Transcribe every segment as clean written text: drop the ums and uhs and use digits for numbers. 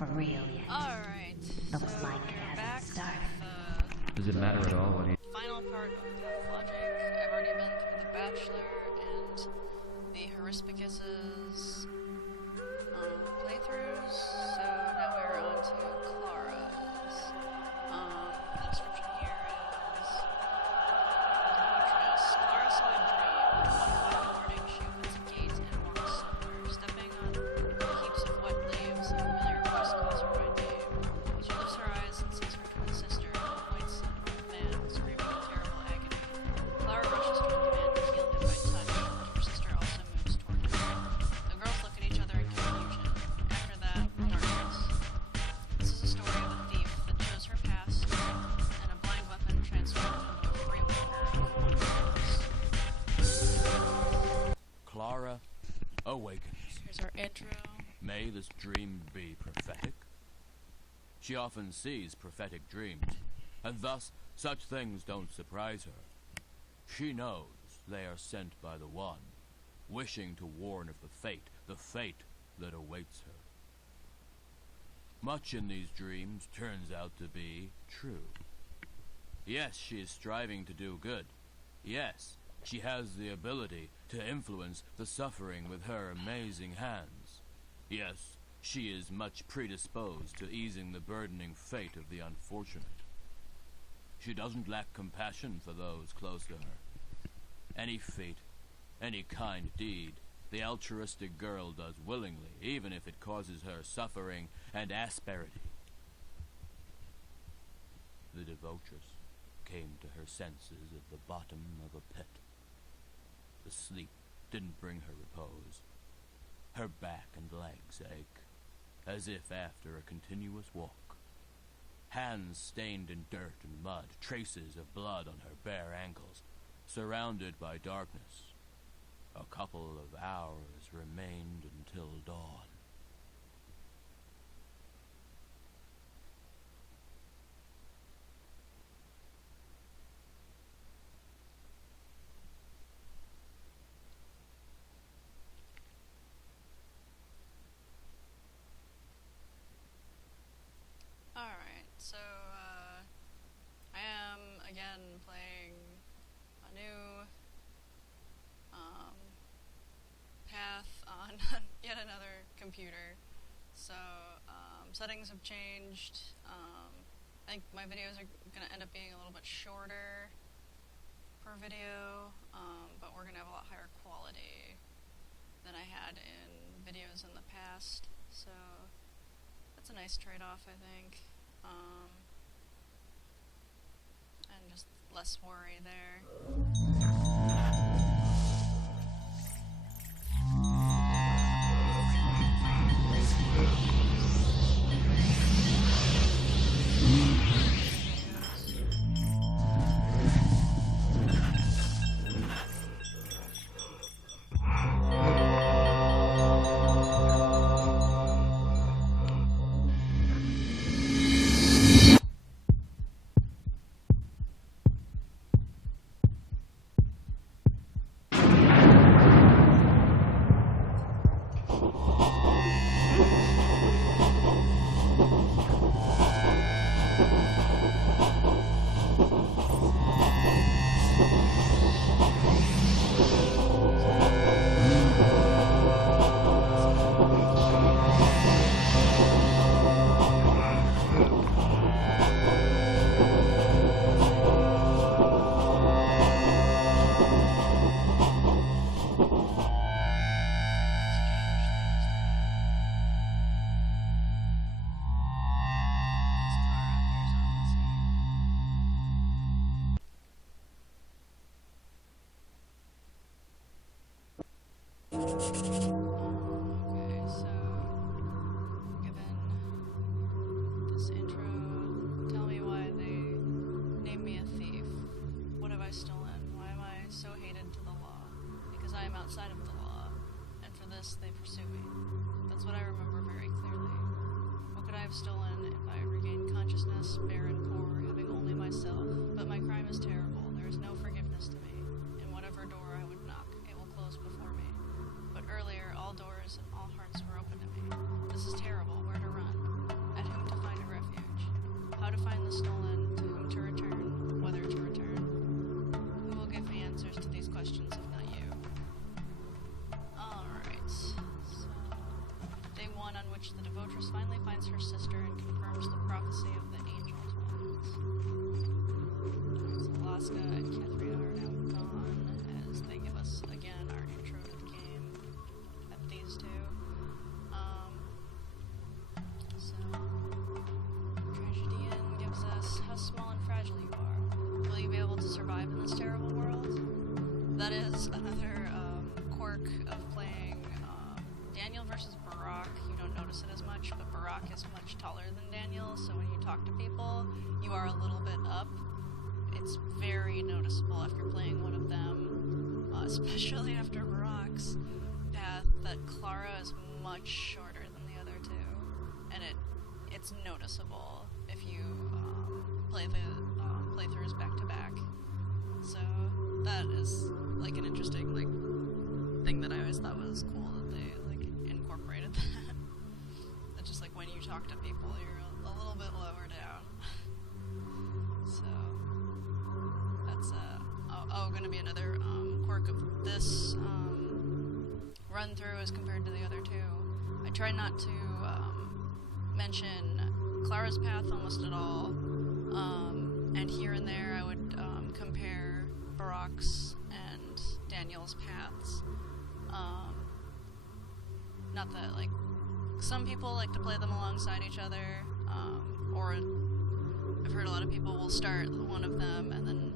for real yet. Alright, Looks so like it we're hasn't back started. Does it matter at all what he... Final part of Pathologic. I've already been through the Bachelor and the Horispicus's playthroughs, so now we're on to Clara's. The description here is Devotress. Clara saw a dream. One fine morning she opens a gate and walks somewhere, stepping on heaps of wet leaves. A familiar voice calls her by name. She lifts her eyes and sees her twin sister and points at an old man screaming in terrible agony. Clara rushes toward the man to heal him by touch, but her sister also moves toward him. The girls look at each other in confusion. After that, darkness. This is a story of a thief that chose her past and a blind weapon transformed into a free walker. Clara awakens. Here's our intro. May this dream be prophetic? She often sees prophetic dreams, and thus such things don't surprise her. She knows they are sent by the One, wishing to warn of the fate that awaits her. Much in these dreams turns out to be true. Yes, she is striving to do good. Yes, she has the ability to influence the suffering with her amazing hands. Yes, she is much predisposed to easing the burdening fate of the unfortunate. She doesn't lack compassion for those close to her. Any fate, any kind deed, the altruistic girl does willingly, even if it causes her suffering and asperity. The Devotress came to her senses at the bottom of a pit. The sleep didn't bring her repose. Her back and legs ache, as if after a continuous walk. Hands stained in dirt and mud, traces of blood on her bare ankles, surrounded by darkness. A couple of hours remained until dawn. Alright, so, I am, again, playing a new, path on yet another computer. So, settings have changed. I think my videos are gonna end up being a little bit shorter per video, but we're gonna have a lot higher quality than I had in videos in the past, so that's a nice trade-off, I think. And just less worry there. Okay, so, given this intro, tell me why they named me a thief. What have I stolen? Why am I so hated to the law? Because I am outside of the law, and for this they pursue me. That's what I remember very clearly. What could I have stolen if I regained consciousness, bare and poor, having only myself? But my crime is terrible. There is no forgiveness to me. In whatever door I would knock, it will close before me. But earlier, all doors and all hearts were open to me. This is terrible. Where to run? the Devotress finally finds her sister and confirms the prophecy of the angel twins. So Alaska and Kathria are now gone as they give us, again, our intro to the game at these two. So, Tragedian gives us how small and fragile you are. Will you be able to survive in this terrible world? That is another quirk of playing Daniel versus Barack. You don't notice it as much, but Barack is much taller than Daniel, so when you talk to people, you are a little bit up. It's very noticeable after playing one of them, especially after Barack's path, that Clara is much shorter than the other two, and it's noticeable if you play the playthroughs back to back. So that is like an interesting thing that I always thought was cool that they incorporated that. It's just like when you talk to people, you're a little bit lower down. So that's going to be another quirk of this run through as compared to the other two. I try not to mention Clara's path almost at all, and here and there I would compare Barack's and Daniel's paths. Not that, some people like to play them alongside each other, or I've heard a lot of people will start one of them, and then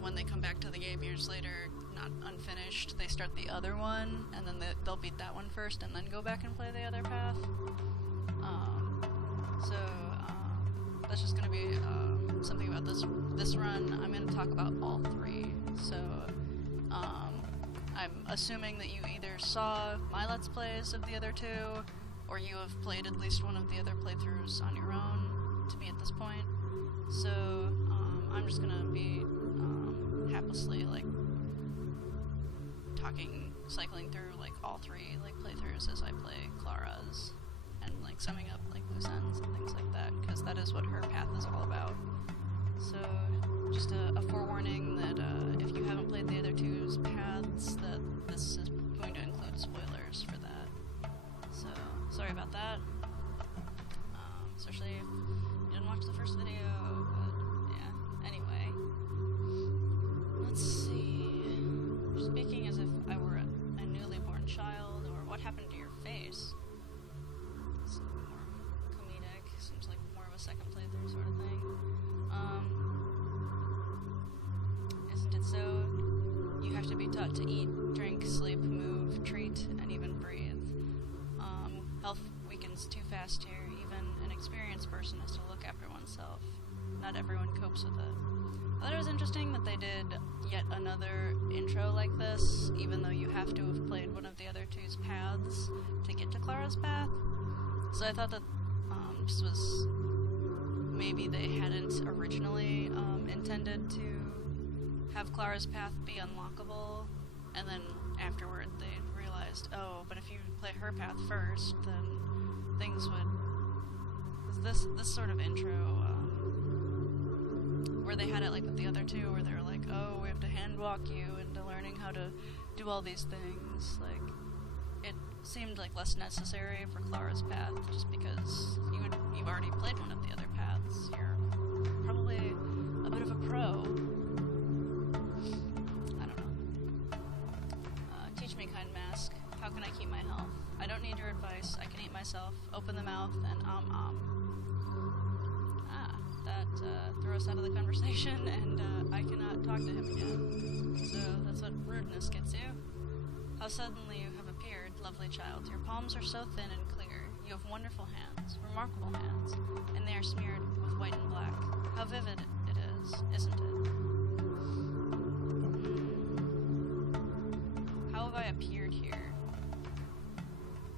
when they come back to the game years later, not unfinished, they start the other one, and then they'll beat that one first, and then go back and play the other path. That's just going to be something about this run. I'm going to talk about all three. So, I'm assuming that you either saw my Let's Plays of the other two, or you have played at least one of the other playthroughs on your own to me at this point. So, I'm just going to be haplessly, cycling through, all three, playthroughs as I play Clara's, and, summing up, loose ends and things like that, because that is what her path is all about. So, just a forewarning that if you haven't played the other two's paths, that this is going to include spoilers for that. So, sorry about that. Especially if you didn't watch the first video, but yeah. Anyway. Let's see. Speaking as if I were a newly born child, or what happened to your face? It's more comedic, seems like more of a second playthrough sort of thing. Isn't it so? You have to be taught to eat, drink, sleep, move, treat, and even breathe. Health weakens too fast here. Even an experienced person has to look after oneself. Not everyone copes with it. I thought it was interesting that they did yet another intro like this, even though you have to have played one of the other two's paths to get to Clara's path. So I thought that this was maybe they hadn't originally intended to have Clara's path be unlockable, and then afterward they realized, oh, but if you play her path first, then things would... This sort of intro, where they had it with the other two, where they were like, oh, we have to hand walk you into learning how to do all these things, it seemed less necessary for Clara's path, just because you've already played one of the other paths. You're probably a bit of a pro. I don't know. Teach me, kind mask. How can I keep my health? I don't need your advice. I can eat myself. Open the mouth and That threw us out of the conversation, and I cannot talk to him again. So that's what rudeness gets you. How suddenly you have appeared, lovely child. Your palms are so thin and clear. You have wonderful hands, remarkable hands, and they are smeared with white and black. How vivid it is, isn't it? How have I appeared here?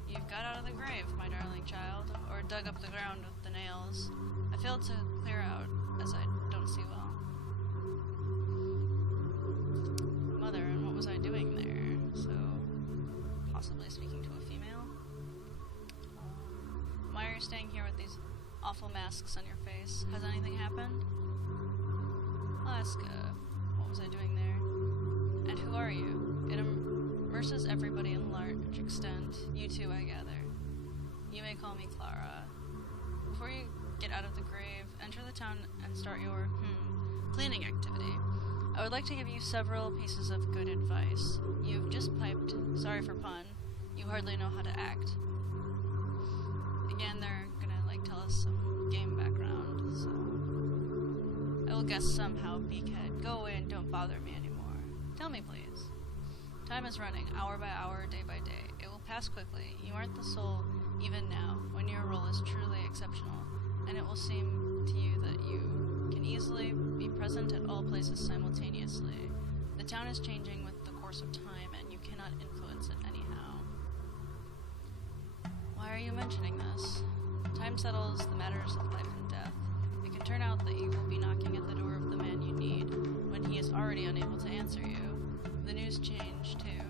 You've got out of the grave, my darling child, or dug up the ground with the nails. I failed to clear out, as I don't see well. Mother, and what was I doing there? So, possibly speaking to a female? Why are you staying here with these awful masks on your face? Has anything happened? I'll ask, what was I doing there? And who are you? It immerses everybody in large extent. You too, I gather. You may call me Clara. Before you get out of the grave, enter the town and start your, cleaning activity. I would like to give you several pieces of good advice. You've just piped. Sorry for pun. You hardly know how to act. Again, they're gonna, tell us some game background, so... I will guess somehow, beakhead. Go away and don't bother me anymore. Tell me, please. Time is running, hour by hour, day by day. It will pass quickly. You aren't the soul, even now, when your role is truly exceptional, and it will seem to you that you can easily be present at all places simultaneously. The town is changing with the course of time, and you cannot influence it anyhow. Why are you mentioning this? Time settles the matters of life and death. It can turn out that you will be knocking at the door of the man you need, when he is already unable to answer you. The news change, too.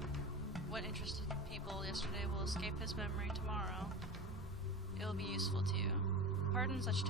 What interested people yesterday will escape his memory tomorrow. It will be useful to you. Pardon such